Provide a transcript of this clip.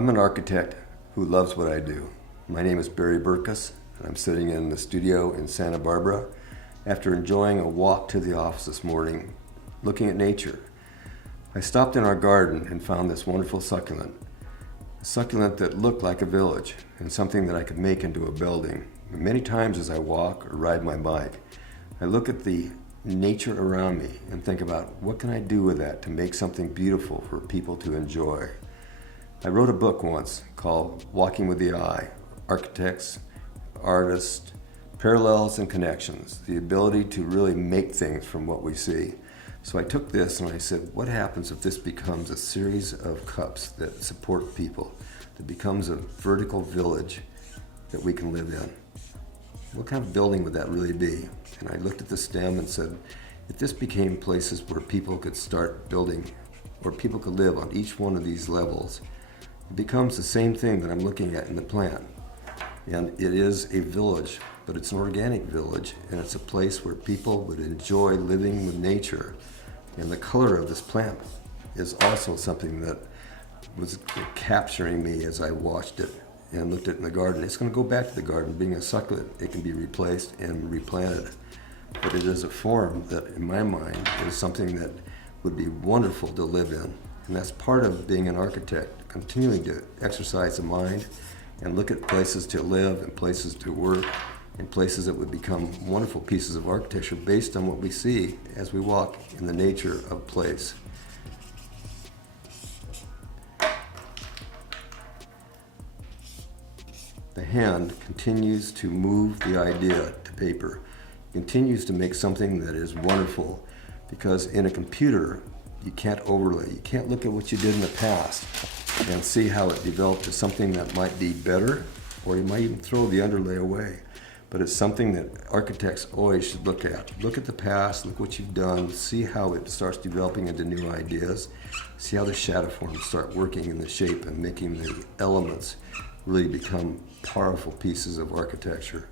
I'm an architect who loves what I do. My name is Berkus, and I'm sitting in the studio in Santa Barbara after enjoying a walk to the office this morning, looking at nature. I stopped in our garden and found this wonderful succulent. A succulent that looked like a village and something that I could make into a building. Many times as I walk or ride my bike, I look at the nature around me and think about what can I do with that to make something beautiful for people to enjoy. I wrote a book once called Walking with the Eye, Architects, Artists, Parallels and Connections, the ability to really make things from what we see. So I took this and I said, what happens if this becomes a series of cups that support people, that becomes a vertical village that we can live in? What kind of building would that really be? And I looked at the stem and said, if this became places where people could start building, or people could live on each one of these levels, it becomes the same thing that I'm looking at in the plant. And it is a village, but it's an organic village, and it's a place where people would enjoy living with nature. And the color of this plant is also something that was capturing me as I watched it and looked at it in the garden. It's going to go back to the garden. Being a succulent, it can be replaced and replanted. But it is a form that, in my mind, is something that would be wonderful to live in. And that's part of being an architect, continuing to exercise the mind and look at places to live and places to work and places that would become wonderful pieces of architecture based on what we see as we walk in the nature of place. The hand continues to move the idea to paper, continues to make something that is wonderful, because in a computer, you can't overlay. You can't look at what you did in the past and see how it developed to something that might be better, or you might even throw the underlay away. But it's something that architects always should look at. Look at the past, look what you've done, see how it starts developing into new ideas, see how the shadow forms start working in the shape and making the elements really become powerful pieces of architecture.